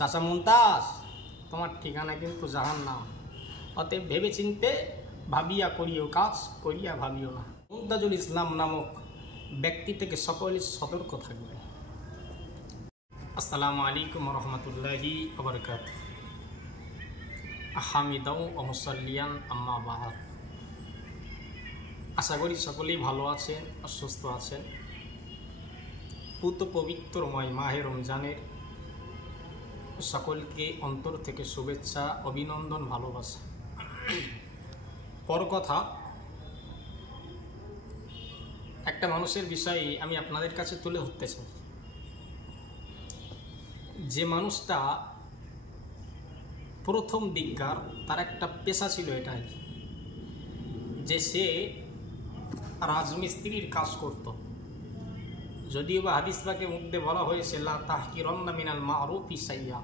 চাচা মুমতাজ, তোমার ঠিকানা কিন্তু জাহান্নাম, অতএব ভেবে চিনতে ভাবিয়া করিও কাজ, করিয়া ভাবিও না। মুমতাজুল ইসলাম নামক ব্যক্তি থেকে সকলে সতর্ক থাকবে। আসসালামু আলাইকুম রহমতুল্লাহি ওয়া বারাকাতুহু। হামিদাও ওয়া মুসাল্লিয়ান আম্মা বা'দ। আশা করি সকলেই ভালো আছেন আর সুস্থ আছেন। পুত পবিত্রময় মাহে রমজানের সকলকে অন্তর থেকে শুভেচ্ছা, অভিনন্দন, ভালোবাসা। পর কথা, একটা মানুষের বিষয়ে আমি আপনাদের কাছে তুলে ধরতে চাই। যে মানুষটা প্রথম দিককার, তার একটা পেশা ছিল এটাই যে সে রাজমিস্ত্রির কাজ করত। যদিও বা হাদিস পাকের মধ্যে বলা হয়েছে লা তাহকিরান্না মিনাল মা'রুফি শাইআ,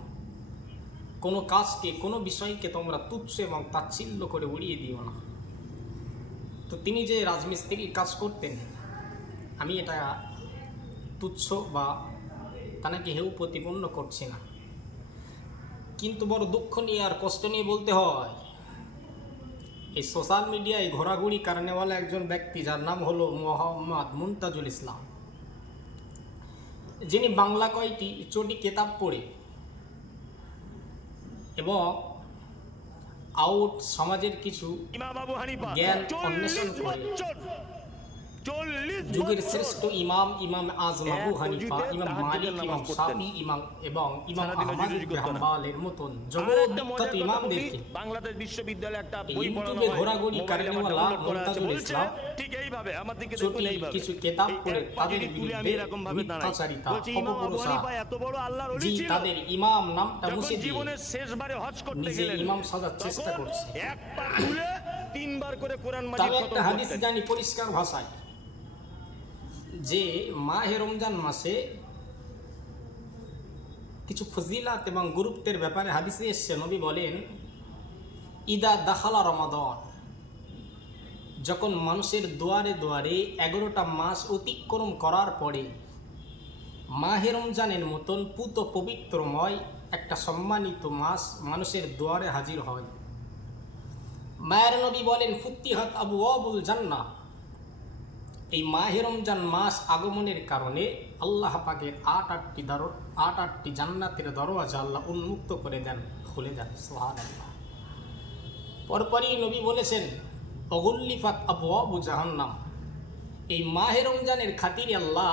কোনো কাজকে, কোনো বিষয়কে তোমরা তুচ্ছ এবং তাচ্ছিল্য করে উড়িয়ে দিও না। তো তিনি যে রাজমিস্ত্রির কাজ করতেন, আমি এটা তুচ্ছ বা তাকে হেউ প্রতিপন্ন করছি না, কিন্তু বড় দুঃখ নিয়ে আর কষ্ট নিয়ে বলতে হয়, এই সোশ্যাল মিডিয়ায় ঘোরাঘুরি কারণেওয়ালা একজন ব্যক্তি যার নাম হলো মোহাম্মদ মুমতাজুল ইসলাম, যিনি বাংলা কয়টি চটি কেতাব পড়ে এবং আউট সমাজের কিছু জ্ঞান অন্বেষণ করে যুগের শ্রেষ্ঠ ইমাম, ইমাম আজম আবু হানিফা, ইমাম মালিক, ইমাম শাফি, ইমাম এবং ইমাম আহমদ ইবনে হাম্বলের মতন জগৎবিখ্যাত ইমামদেরকে বাংলাদেশ বিশ্ববিদ্যালয়ে একটা বই ইউটিউবে ঘোরাঘুরি কারণেওয়ালা মুমতাজুল ইসলাম ঠিক এইভাবে আমার দিকে দেখুন, এইভাবে কিছু কিতাব পড়ে তাদের বিরুদ্ধে এরকম ভাবে মিথ্যাচারিতা, অপপ্রচার, এত বড় আল্লাহর ওলি ছিল, তাদের ইমাম নামটা মুছে দিয়ে জীবনের শেষবারে হজ করতে নিজে গেলেন, ইমাম সাজার চেষ্টা করছে। এক পা তুলে তিনবার করে কোরআন মাজিদ তবে খতম একটা হাদিস করতেন। জানি পরিষ্কার ভাষায় যে মাহে রমজান মাসে কিছু ফজিলাত এবং গুরুত্বের ব্যাপারে হাদিসে এসেছে। নবী বলেন, ইদা দাখালা রমাদান, যখন মানুষের দুয়ারে দুয়ারে 11টা মাস অতিক্রম করার পরে মাহে রমজানের মতন পুত পবিত্রময় একটা সম্মানিত মাস মানুষের দুয়ারে হাজির হয়। মায়ের নবী বলেন, ফুত্তিহাত আবওয়াবুল জান্নাহ, এই মাহে রমজান মাস আগমনের কারণে আল্লাহ পাকের আটটি জান্নাতের দরওয়াজা আল্লাহ উন্মুক্ত করে দেন, খুলে দেন। সুবহানাল্লাহ। পরপরই নবী বলেছেন, অগুল্লিফাত আবওয়াবু জাহান্নাম, এই মাহে রমজানের খাতিরে আল্লাহ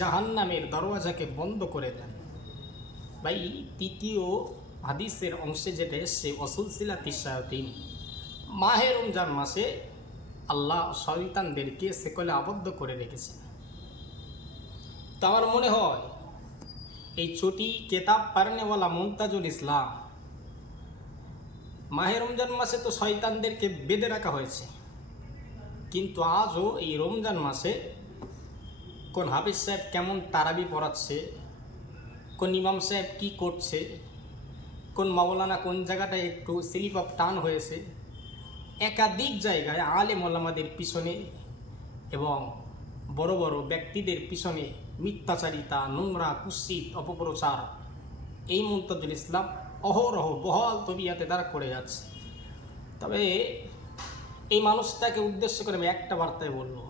জাহান্নামের দরওয়াজাকে বন্ধ করে দেন। ভাই, তৃতীয় হাদিসের অংশে যেটা এসছে ওয়াসুলসিলাতি শায়াতিন, মাহে রমজান মাসে আল্লাহ শয়তানদেরকে সেকলে আবদ্ধ করে রেখেছেন। তো আমার মনে হয় এই চটি কেতাব পারনেওয়ালা মুমতাজুল ইসলাম, মাহে রমজান মাসে তো শয়তানদেরকে বেঁধে রাখা হয়েছে, কিন্তু আজও এই রমজান মাসে কোন হাফিজ সাহেব কেমন তারাবি পড়াচ্ছে, কোন ইমাম সাহেব কি করছে, কোন মাওলানা কোন জায়গাটায় একটু স্লিপ অফ টার্ন হয়েছে, একাধিক জায়গায় আলেম ওলামাদের পিছনে এবং বড় বড় ব্যক্তিদের পিছনে মিথ্যাচারিতা, নোংরা, কুৎসিত, অপপ্রচার এই মুমতাজুল ইসলাম অহরহ বহাল তবিয়াতে দ্বারা করে যাচ্ছে। তবে এই মানুষটাকে উদ্দেশ্য করে আমি একটা বার্তায় বলবো,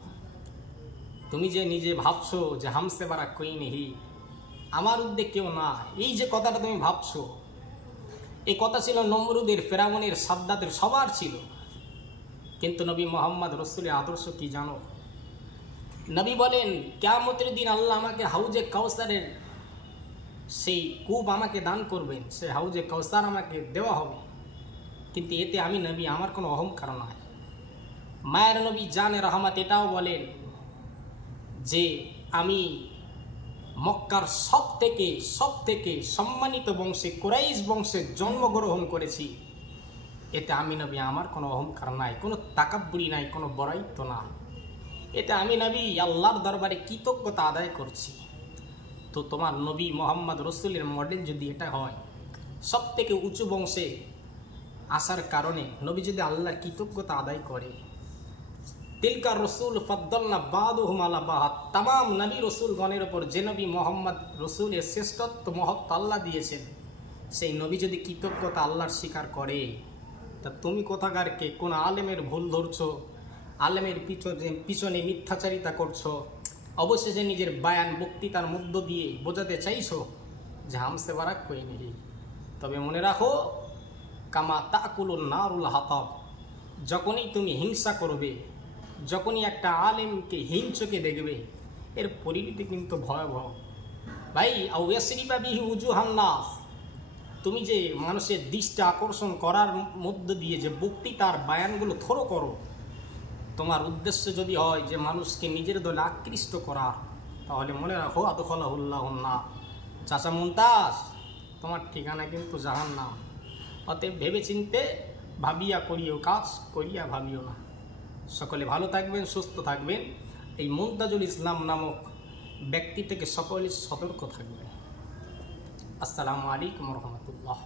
তুমি যে নিজে ভাবছো যে হামসে বারা কই নেহি, আমার উদ্দেশ্য কেউ না, এই যে কথাটা তুমি ভাবছো, এই কথা ছিল নমরুদের, ফেরাউনের, সাদ্দাতের, সবার ছিল। কিন্তু নবী মোহাম্মদ রসুলের আদর্শ কি জানো? নবী বলেন, কিয়ামতের দিন আল্লাহ আমাকে হাউজে কাউসারের সেই কূপ আমাকে দান করবেন, সেই হাউজে কাউসার আমাকে দেওয়া হবে, কিন্তু এতে আমি নবী, আমার কোনো অহংকার নয়। মায়ের নবী জানে রহমত এটাও বলেন যে আমি মক্কার সব থেকে সম্মানিত বংশে, কুরাইশ বংশে জন্মগ্রহণ করেছি, এতে আমি নবী, আমার কোনো অহংকার নাই, কোনো তাকাব্বুরি নাই, কোনো বড়াইত্ব নাই, এতে আমি নবী আল্লাহর দরবারে কৃতজ্ঞতা আদায় করছি। তো তোমার নবী মোহাম্মদ রসুলের মডেল যদি এটা হয়, সব থেকে উঁচু বংশে আসার কারণে নবী যদি আল্লাহর কৃতজ্ঞতা আদায় করে, তিলকা রসুল ফদ্দলনা বাদুহুম আলা বাদ, তামাম নবী রসুলগণের ওপর যে নবী মোহাম্মদ রসুলের শ্রেষ্ঠত্ব মহত্ব আল্লাহ দিয়েছেন, সেই নবী যদি কৃতজ্ঞতা আল্লাহর স্বীকার করে, তা তুমি কোথাকারকে কোন আলেমের ভুল ধরছো, আলেমের পিছনে মিথ্যাচারিতা করছো, অবশেষে নিজের বায়ান বক্তৃতার মধ্য দিয়ে বোঝাতে চাইছো যে হামসে বারাক কই নেই। তবে মনে রাখো, কামা তাকুলুন নারুল হাতাব, যখনই তুমি হিংসা করবে, যখনই একটা আলেমকে হীন চোখে দেখবে, এর পরিণতি কিন্তু ভয়াবহ ভাই। আও ইয়াসরিবা বিহি উজুহান নাস, তুমি যে মানুষের দৃষ্টি আকর্ষণ করার মধ্য দিয়ে যে বক্তৃতার বায়ানগুলো থরো করো, তোমার উদ্দেশ্য যদি হয় যে মানুষকে নিজের দলে আকৃষ্ট করা, তাহলে মনে রাখো আদখালাহুল্লাহুন নার। চাচা মুমতাজ, তোমার ঠিকানা কিন্তু জাহান্নাম। অতএব ভেবে চিনতে ভাবিয়া করিও কাজ, করিয়া ভাবিও না। সকলে ভালো থাকবেন, সুস্থ থাকবেন। এই মুমতাজুল ইসলাম নামক ব্যক্তি থেকে সকলে সতর্ক থাকবেন। আসসালামু আলাইকুম রহমতুল্লাহ।